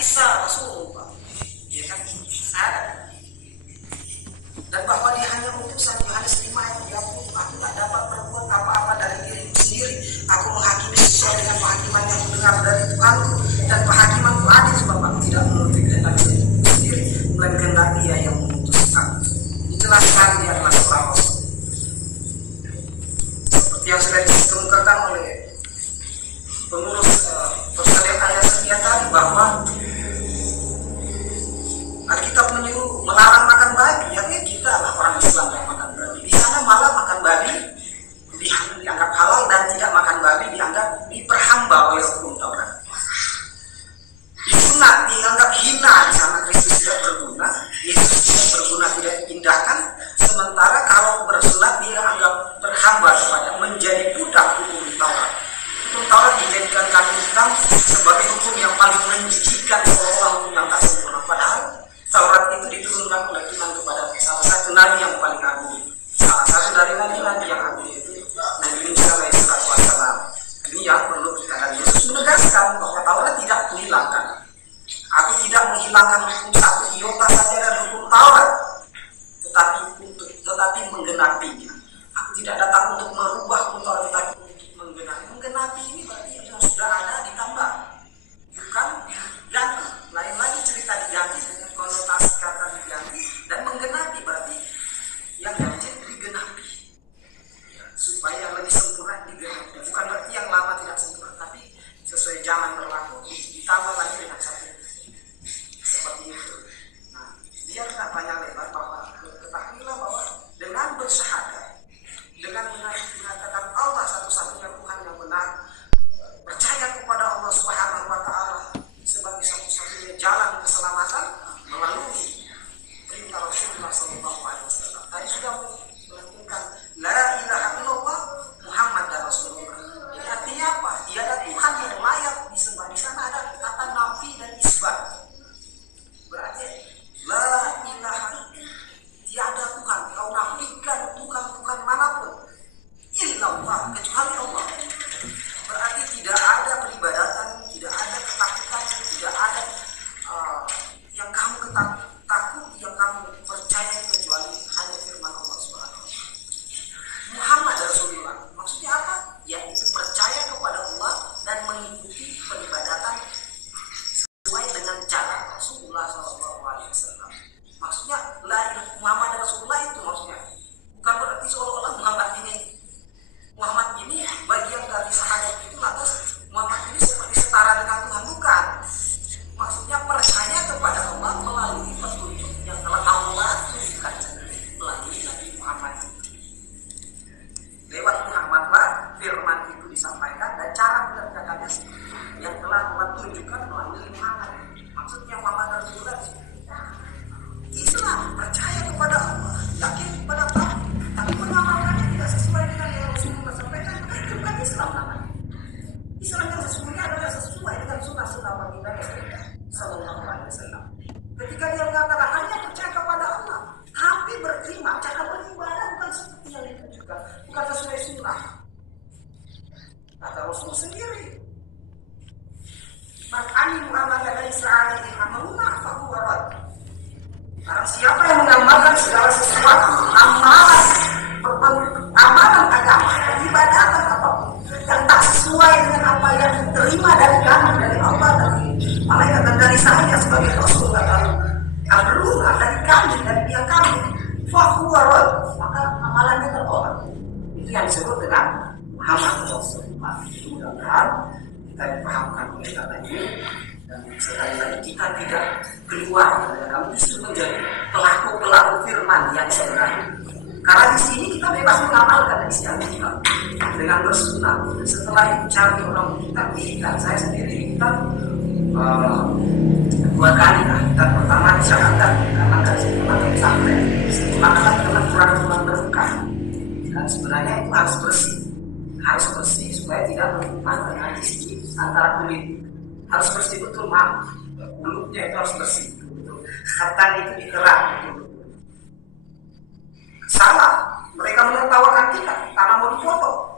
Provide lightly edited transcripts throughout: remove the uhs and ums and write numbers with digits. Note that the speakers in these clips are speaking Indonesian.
Isa Rasulullah, ya kan? Ada. Dan bahwa dia hanya utusan. Yohanes 5 ayat 30, aku tak dapat berbuat apa-apa dari diriku sendiri. Aku menghakimi sesuai dengan penghakiman yang mendengar dari Tuhanku, dan penghakimanku adil sebab aku tidak menuruti kehendak sendiri, melainkan kehendak Dia yang memutuskan. Dijelaskan dia adalah seorang rasul. Seperti yang sudah dikemukakan oleh pengurus persalinan ayat sekian tadi, bahwa Alkitab menyuruh melarang makan babi. Ya kita lah orang Islam yang makan babi. Di sana malah makan babi dianggap halal, dan tidak makan babi dianggap diperhamba oleh hukum Taurat. Disunat dianggap hina di sana. Kristus tidak berguna, Yesus tidak berguna, tidak diindahkan. Sementara kalau bersunat dia anggap berhamba kepada, menjadi budak hukum Taurat. Hukum Taurat dijadikan kambing hitam sebagai hukum yang paling menjijikan, seolah hukum yang tak sempurna. Padahal Taurat itu diturunkan oleh Tuhan kepada salah satu nabi yang paling agung, salah satu dari nabi-nabi yang agung, yaitu Nabi Musa alaihissalam. Ini yang perlu kita lihat. Yesus menegaskan bahwa Taurat tidak menghilangkan. Aku tidak menghilangkan hukum satu iota saja dari hukum Taurat, tetapi menggenapinya. Aku tidak datang untuk merubah hukum Taurat, tetapi untuk menggenapi. Menggenapi ini berarti yang sudah ada ditambah, bukan diganti. Lain lagi cerita diganti dengan konotasi kata diganti, dan menggenapi berarti yang digenapi, ya, supaya lebih sempurna digenapi. Bukan berarti yang lama tidak sempurna, tapi sesuai zaman berlaku ditambah lagi dengan satu seperti itu. Nah, biar tak banyak lebar, bahwa ketahuilah bahwa dengan bersyahadat, dengan mengatakan Allah satu-satunya Tuhan yang benar, percaya kepada Allah Subhanahu wa Ta'ala sebagai satu-satunya jalan keselamatan melalui perintah Rasulullah SAW. Tadi sudah melantunkan La ilaha illallah Muhammad dan Rasulullah. Jadi artinya apa? Tiada Tuhan yang layak disembah. Di sana ada kata nafi dan isbat. Berarti La ilaha, tiada Tuhan. Kau nafikan Tuhan manapun illallah, kecuali Allah. Berarti tidak ada peribadatan, tidak ada ketakutan, tidak ada yang kamu takut, yang kamu percaya kecuali hanya firman Allah Subhanahu wa Ta'ala. Muhammad Rasulullah, maksudnya apa? Yaitu percaya kepada Allah dan mengikuti peribadatan sesuai dengan cara Rasulullah SAW. Maksudnya Muhammad Rasulullah itu maksudnya bukan berarti seolah-olah Muhammad ini bagian dari sahabat itu, lantas Muhammad ini seperti setara dengan Tuhan, bukan. Maksudnya percaya kepada Allah melalui petunjuk yang telah Allah tunjukkan melalui Nabi Muhammad. Lewat Muhammadlah firman itu disampaikan, dan cara mengerjakannya yang telah Allah tunjukkan melalui Muhammad. Maksudnya Muhammad Rasulullah Islam, percaya kepada Allah, yakin kepada Allah, tapi mengamalkannya tidak sesuai dengan yang Rasulullah sampaikan, maka itu bukan Islam namanya. Islam yang sesungguhnya adalah sesuai dengan sunnah-sunnah baginda Rasulullah Sallallahu Alaihi Wasallam. Ketika dia mengatakan hanya percaya kepada Allah, tapi berterima cara beribadah bukan seperti yang ditunjukkan, bukan sesuai sunnah. Kata Rasul sendiri, "Man aminu amalan laisa alaihi amaluna fahuwa rad." Barang siapa yang mengamalkan segala sesuatu, amalan agama, peribadatan apapun yang tak sesuai dengan apa yang diterima dari kami, dari Allah, dari malaikat, dan dari saya sebagai Rasul, atau amruna dari kami, dari pihak kami, fahuwa rad, maka amalannya tertolak. Itu yang disebut dengan Muhammad Rasulullah. Mudah-mudahan kita dipahamkan oleh kata ini, dan sekali lagi kita tidak keluar dari kami, justru menjadi pelaku firman yang sebenarnya. Karena di sini kita bebas mengamalkan isi Alkitab dengan bersunat. Setelah itu cari orang kita, saya sendiri kita 2 kali lah. Kita pertama disyaratkan karena dari situ makin sampai setelah kita kurang berbuka. Dan sebenarnya itu harus bersih supaya tidak menimbulkan najis antara kulit. Harus bersih betul, kulitnya itu harus bersih betul. Ketan itu dikerak betul. Salah, mereka menertawakan kita karena mau difoto.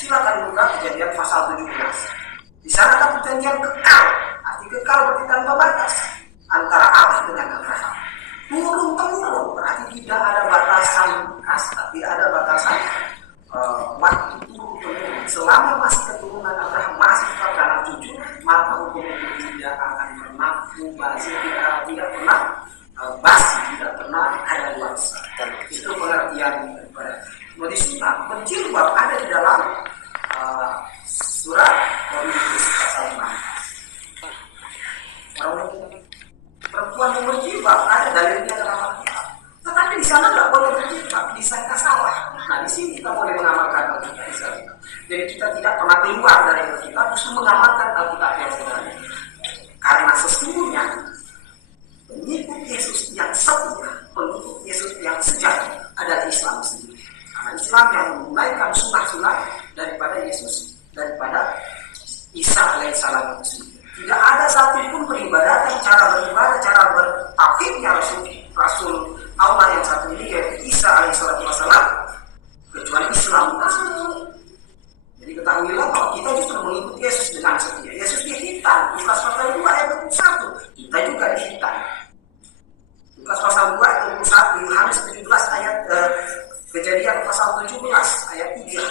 Silakan buka Kejadian pasal 17. Di sana ada perjanjian kekal. Arti kekal kekal berarti tanpa batas antara Allah dengan Abraham. Turun temurun berarti tidak ada batasan kasta, tidak ada batasan waktu turun temurun. Selama masih keturunan Abraham masih tetap anak cucu, maka hukum itu tidak akan pernah mubazir, tidak pernah basi, tidak pernah ada luasa. Itu pengertian daripada menjadi sunnah. Berjilbab ada di dalam surat Korintus pasal 16. Perempuan yang berjilbab ada dalilnya dalam Alkitab. Tetapi di sana tidak boleh berjilbab, disangka salah. Nah di sini kita boleh mengamalkan Alkitab di sana. Jadi kita tidak pernah keluar dari Alkitab, justru mengamalkan Alkitab yang sebenarnya. Karena sesungguhnya pengikut Yesus yang setia, pengikut Yesus yang sejati adalah Islam sendiri. Karena Islam yang menunaikan sunnah-sunnah daripada Yesus, daripada Isa alaihissalam itu sendiri. Tidak ada satupun peribadatan, cara beribadah, cara bertauhidnya Rasul Allah yang satu ini yaitu Isa alaihissalam, kecuali Islam tersebut. Jadi ketahuilah bahwa kita justru mengikuti Yesus dengan setia. Yesus dihitan, Lukas pasal 2 ayat 21. Kita juga dihitan. Lukas pasal 2 ayat 21, Yohanes 17 ayat Kejadian pasal 17 ayat 3.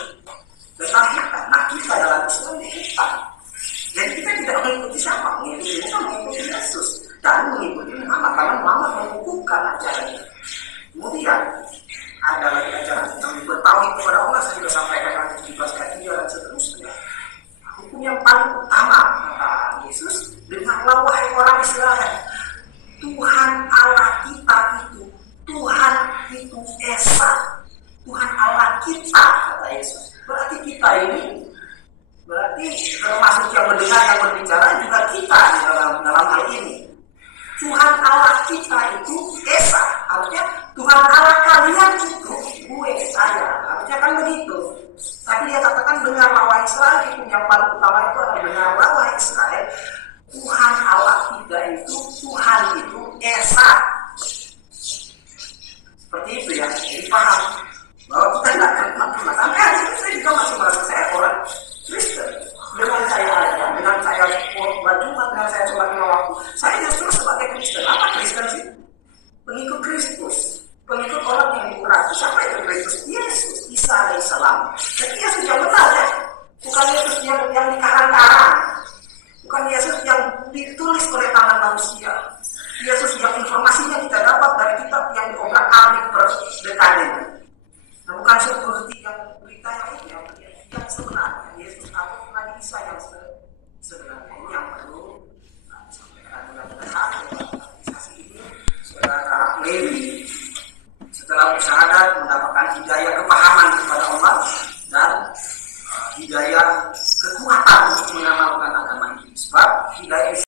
Tentang hitan. Nah kita dalam Islam dihitan. Jadi kita tidak mengikuti siapa, mengikuti Musa, mengikuti Yesus dan mengikuti Muhammad karena Muhammad mengukuhkan ajarannya. Kemudian ada lagi ajaran tentang bertauhid kepada Allah, saya sudah sampaikan nanti 17 ayat 3 dan seterusnya. Hukum yang paling utama kata Yesus, dengarlah wahai orang Israel, Tuhan Allah kita itu, Tuhan itu Esa, Tuhan Allah kita kata Yesus. Berarti kita ini berarti termasuk yang mendengar, yang berbicara juga kita dalam hal ini. Tuhan Allah kita itu Esa, artinya Tuhan Allah kalian itu gue, saya, artinya kan begitu. Tapi dia katakan dengarlah wahai Israel, itu yang paling utama itu adalah dengarlah wahai Israel, Tuhan Allah kita itu, Tuhan itu Esa. Seperti itu ya, jadi paham bahwa kita tidak akan pernah sampai hari ini saya juga masih merasa saya orang Kristen. Dengan saya aja, dengan saya baju, dengan saya coba lima waktu, saya justru sebagai Kristen. Apa Kristen sih? Pengikut Kristus, pengikut orang yang dikurasi. Siapa itu Kristus? Yesus, Isa alaihissalam. Jadi Yesus yang benar ya, bukan Yesus yang dikarang-karang, bukan Yesus yang ditulis oleh tangan manusia,